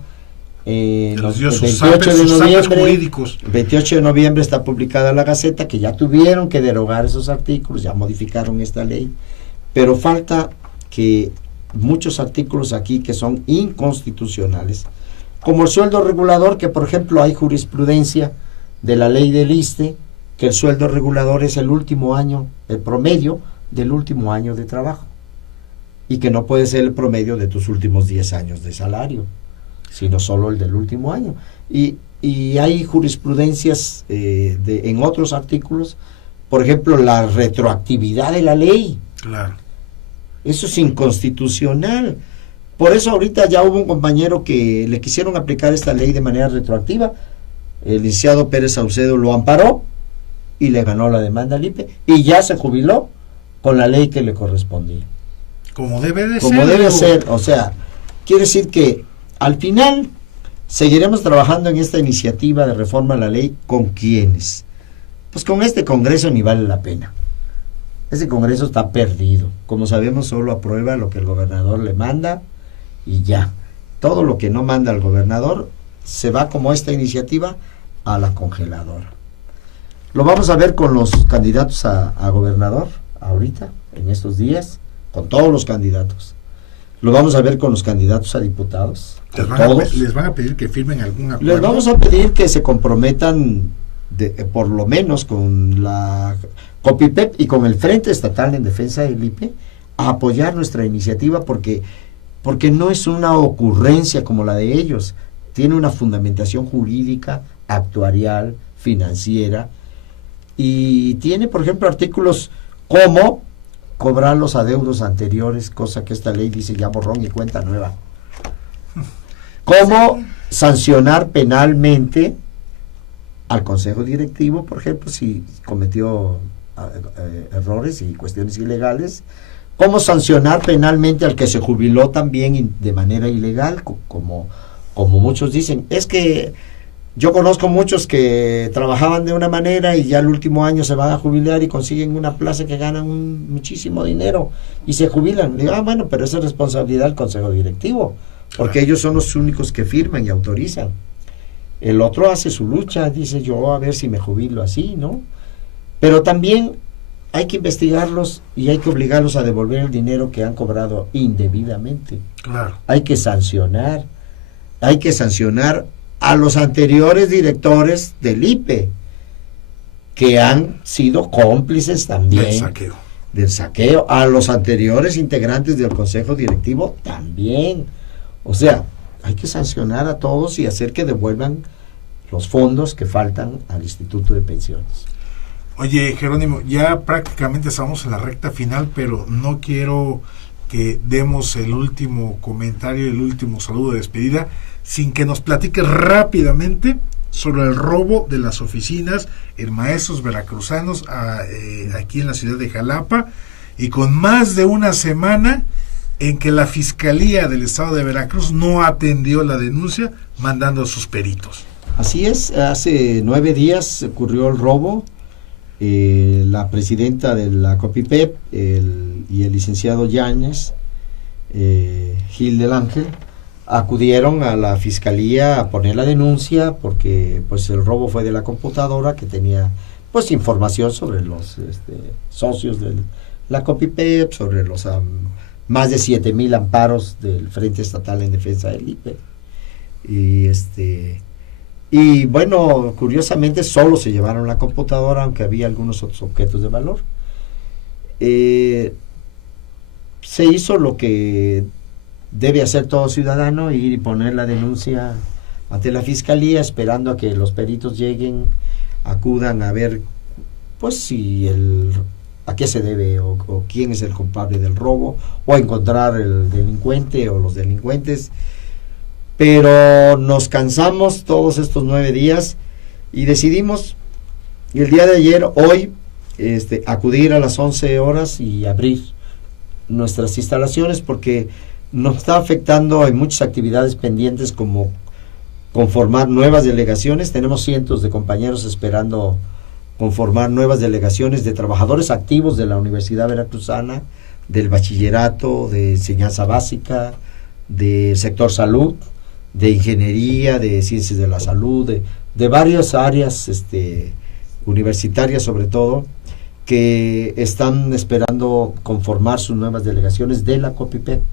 El 28 de noviembre, 28 de noviembre está publicada la Gaceta, que ya tuvieron que derogar esos artículos, ya modificaron esta ley, pero falta que muchos artículos aquí que son inconstitucionales, como el sueldo regulador, que por ejemplo hay jurisprudencia de la ley del ISSSTE, que el sueldo regulador es el último año, el promedio del último año de trabajo, y que no puede ser el promedio de tus últimos 10 años de salario, sino solo el del último año. Y y hay jurisprudencias en otros artículos, por ejemplo, la retroactividad de la ley. Claro. Eso es inconstitucional. Por eso ahorita ya hubo un compañero que le quisieron aplicar esta ley de manera retroactiva. El licenciado Pérez Saucedo lo amparó y le ganó la demanda al IPE y ya se jubiló con la ley que le correspondía. Como debe de Como ser. debe ser, o sea, quiere decir que al final seguiremos trabajando en esta iniciativa de reforma a la ley. ¿Con quiénes? Pues con este Congreso ni vale la pena. Este Congreso está perdido. Como sabemos, solo aprueba lo que el gobernador le manda y ya. Todo lo que no manda el gobernador se va, como esta iniciativa, a la congeladora. Lo vamos a ver con los candidatos a gobernador ahorita, en estos días, con todos los candidatos. Lo vamos a ver con los candidatos a diputados. Les van a pedir que firmen algún acuerdo. Les vamos a pedir que se comprometan por lo menos con la COPIPEP y con el Frente Estatal en Defensa del IPE a apoyar nuestra iniciativa porque no es una ocurrencia como la de ellos, tiene una fundamentación jurídica, actuarial, financiera y tiene, por ejemplo, artículos como cobrar los adeudos anteriores, cosa que esta ley dice ya borrón y cuenta nueva. Cómo sancionar penalmente al consejo directivo, por ejemplo, si cometió errores y cuestiones ilegales. Cómo sancionar penalmente al que se jubiló también de manera ilegal, como muchos dicen. Es que yo conozco muchos que trabajaban de una manera y ya el último año se van a jubilar y consiguen una plaza que ganan muchísimo dinero y se jubilan. Digo, bueno, pero esa es responsabilidad del consejo directivo, porque ellos son los únicos que firman y autorizan. El otro hace su lucha, dice yo a ver si me jubilo así, ¿no? Pero también hay que investigarlos y hay que obligarlos a devolver el dinero que han cobrado indebidamente. Claro. Hay que sancionar a los anteriores directores del IPE que han sido cómplices también del saqueo, a los anteriores integrantes del consejo directivo también. O sea, hay que sancionar a todos y hacer que devuelvan los fondos que faltan al Instituto de Pensiones. Oye, Jerónimo, ya prácticamente estamos en la recta final, pero no quiero que demos el último comentario, el último saludo de despedida, sin que nos platique rápidamente sobre el robo de las oficinas en maestros veracruzanos aquí en la ciudad de Jalapa, y con más de una semana en que la Fiscalía del Estado de Veracruz no atendió la denuncia, mandando a sus peritos. Así es, hace 9 días ocurrió el robo. La presidenta de la COPIPEP y el licenciado Yáñez, Gil del Ángel, acudieron a la Fiscalía a poner la denuncia porque pues el robo fue de la computadora que tenía pues información sobre los socios de la COPIPEP, sobre los más de 7,000 amparos del Frente Estatal en Defensa del IPE. Y bueno, curiosamente solo se llevaron la computadora, aunque había algunos otros objetos de valor. Se hizo lo que debe hacer todo ciudadano, ir y poner la denuncia ante la Fiscalía, esperando a que los peritos lleguen, acudan a ver pues si a qué se debe o quién es el culpable del robo, o a encontrar el delincuente o los delincuentes. Pero nos cansamos todos estos 9 días y decidimos el día de ayer, hoy, acudir a las 11 horas y abrir nuestras instalaciones porque nos está afectando. Hay muchas actividades pendientes como conformar nuevas delegaciones. Tenemos cientos de compañeros esperando conformar nuevas delegaciones de trabajadores activos de la Universidad Veracruzana, del bachillerato, de enseñanza básica, del sector salud, de ingeniería, de ciencias de la salud, de varias áreas universitarias sobre todo, que están esperando conformar sus nuevas delegaciones de la COPIPEP.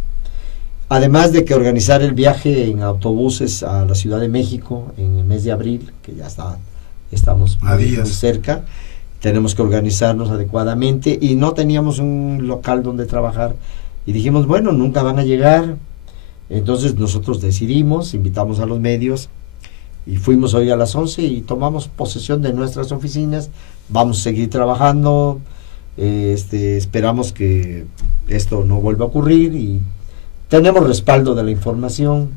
Además de que organizar el viaje en autobuses a la Ciudad de México en el mes de abril, que ya estamos muy cerca, tenemos que organizarnos adecuadamente y no teníamos un local donde trabajar y dijimos, bueno, nunca van a llegar. Entonces nosotros decidimos, invitamos a los medios Y fuimos hoy a las 11 y tomamos posesión de nuestras oficinas. Vamos a seguir trabajando. Esperamos que esto no vuelva a ocurrir y tenemos respaldo de la información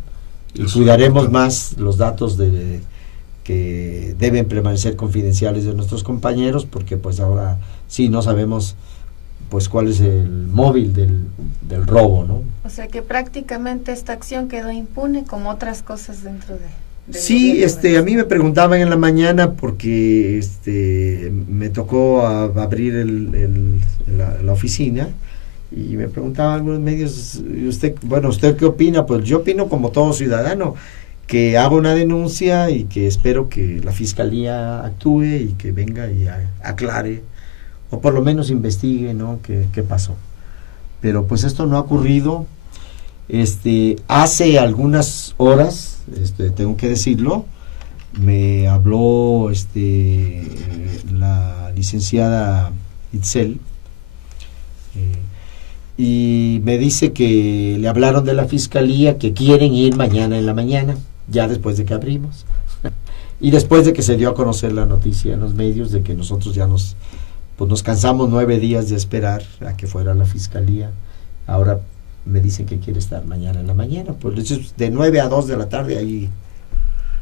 y cuidaremos más los datos que deben permanecer confidenciales de nuestros compañeros, porque pues ahora sí no sabemos pues cuál es el móvil del robo, ¿no? O sea que prácticamente esta acción quedó impune como otras cosas dentro del Sí, gobierno. a mí me preguntaban en la mañana porque me tocó abrir la oficina y me preguntaban algunos medios, ¿usted qué opina? Pues yo opino como todo ciudadano, que hago una denuncia y que espero que la fiscalía actúe y que venga y aclare, o por lo menos investigue, ¿no? ¿Qué pasó? Pero pues esto no ha ocurrido. Hace algunas horas, tengo que decirlo, me habló la licenciada Itzel y me dice que le hablaron de la fiscalía, que quieren ir mañana en la mañana, ya después de que abrimos y después de que se dio a conocer la noticia en los medios de que nosotros ya nos cansamos 9 días de esperar a que fuera la fiscalía. Ahora me dicen que quiere estar mañana en la mañana, pues de 9 a 2 de la tarde ahí.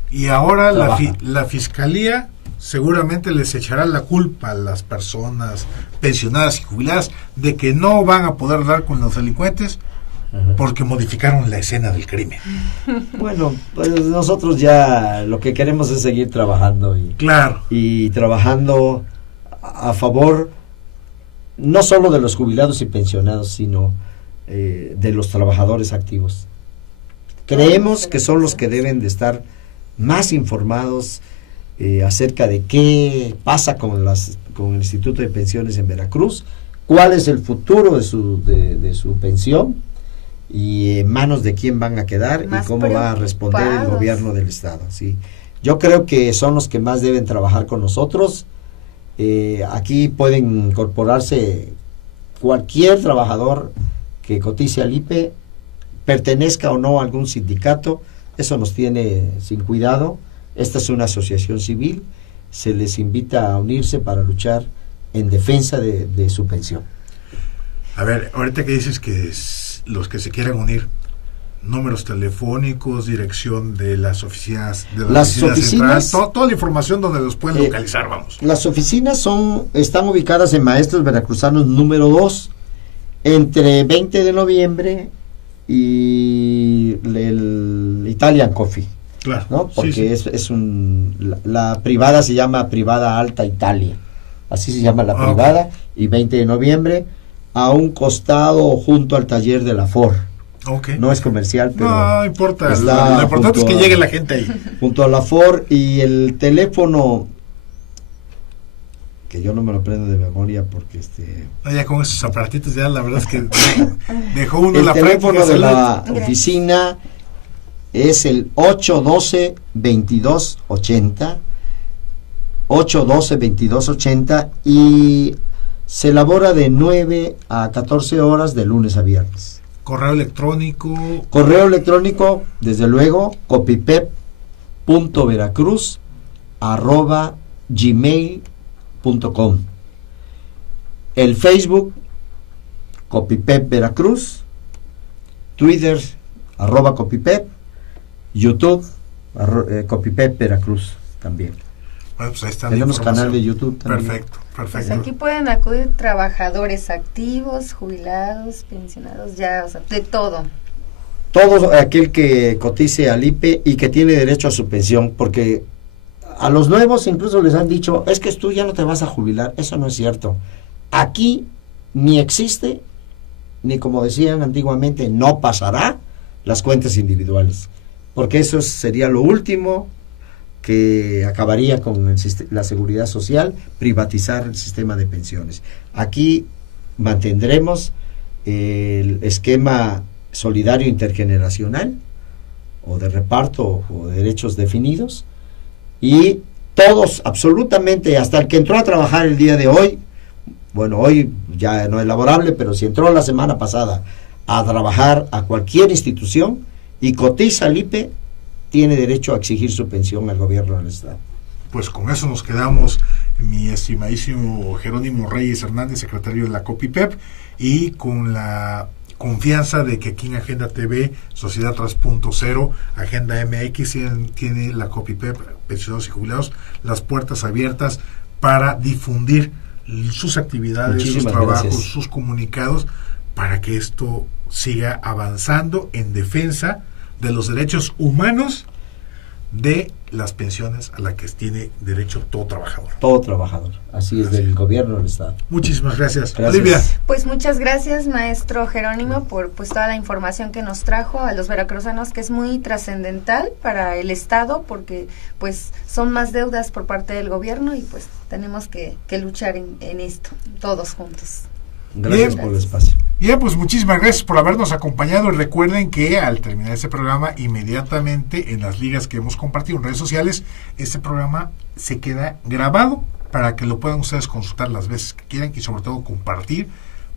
Y ahora la fiscalía seguramente les echará la culpa a las personas pensionadas y jubiladas de que no van a poder dar con los delincuentes porque modificaron la escena del crimen. Bueno, pues nosotros ya lo que queremos es seguir trabajando y trabajando a favor no solo de los jubilados y pensionados, sino de los trabajadores activos. Creemos que son los que deben de estar más informados acerca de qué pasa con el Instituto de Pensiones en Veracruz, cuál es el futuro de su pensión y en manos de quién van a quedar Más y cómo va a responder el gobierno del estado. ¿Sí? Yo creo que son los que más deben trabajar con nosotros. Aquí pueden incorporarse cualquier trabajador que cotice al IPE, pertenezca o no a algún sindicato. Eso nos tiene sin cuidado. Esta es una asociación civil, se les invita a unirse para luchar en defensa de su pensión. A ver, ahorita que dices que los que se quieran unir, números telefónicos, dirección de las oficinas de las oficinas central, toda la información donde los pueden localizar, vamos. Las oficinas están ubicadas en Maestros Veracruzanos número 2, entre 20 de noviembre y el Italian Coffee. Claro, ¿no? Porque sí. La privada se llama Privada Alta Italia, así se llama la privada, okay. Y 20 de noviembre, a un costado junto al taller de la Ford. Okay. No es comercial, pero no importa, lo importante es que llegue la gente ahí. Junto a la Ford, y el teléfono, que yo no me lo aprendo de memoria porque ya con esos aparatitos ya la verdad es que dejó uno el la teléfono de la oficina es el 812-2280, 812-2280, y se elabora de 9 a 14 horas de lunes a viernes. Correo electrónico, desde luego, copipep.veracruz@gmail.com. El Facebook, Copipep Veracruz, Twitter, @Copipep, YouTube, Copipep Veracruz también. Bueno, pues ahí está. Tenemos canal de YouTube también. Perfecto. Pues aquí pueden acudir trabajadores activos, jubilados, pensionados, ya, o sea, de todo. Todo aquel que cotice al IPE y que tiene derecho a su pensión, porque a los nuevos incluso les han dicho, es que tú ya no te vas a jubilar. Eso no es cierto. Aquí ni existe, ni como decían antiguamente, no pasará las cuentas individuales, porque eso sería lo último que acabaría con la seguridad social, privatizar el sistema de pensiones. Aquí mantendremos el esquema solidario intergeneracional o de reparto o de derechos definidos, y todos, absolutamente, hasta el que entró a trabajar el día de hoy, bueno, hoy ya no es laborable, pero si entró la semana pasada a trabajar a cualquier institución y cotiza al IPE, tiene derecho a exigir su pensión al gobierno del Estado. Pues con eso nos quedamos, mi estimadísimo Jerónimo Reyes Hernández, secretario de la COPIPEP, y con la confianza de que aquí en Agenda TV, Sociedad 3.0, Agenda MX, tiene la COPIPEP, pensionados y jubilados, las puertas abiertas para difundir sus actividades, Muchísimas sus trabajos, gracias. sus comunicados, para que esto siga avanzando en defensa de los derechos humanos de las pensiones a las que tiene derecho todo trabajador. Todo trabajador, así es, del gobierno del Estado. Muchísimas gracias. Gracias. Olivia. Pues muchas gracias, maestro Jerónimo, por pues toda la información que nos trajo a los veracruzanos, que es muy trascendental para el Estado, porque pues son más deudas por parte del gobierno y pues tenemos que luchar en esto, todos juntos. Gracias Bien. por el espacio. Bien, pues muchísimas gracias por habernos acompañado. Y recuerden que al terminar este programa, inmediatamente en las ligas que hemos compartido en redes sociales, este programa se queda grabado para que lo puedan ustedes consultar las veces que quieran y sobre todo compartir,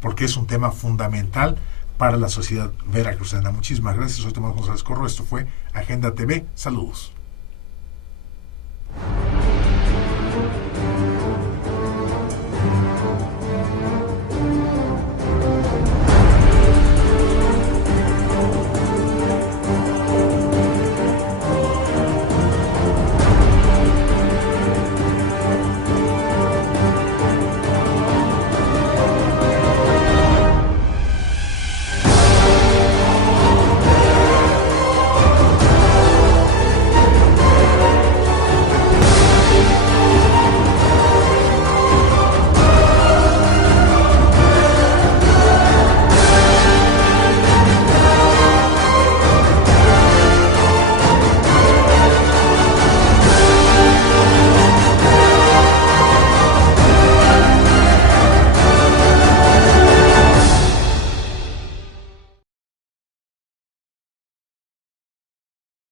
porque es un tema fundamental para la sociedad veracruzana. Muchísimas gracias. Soy Tomás González Corro. Esto fue Agenda TV. Saludos.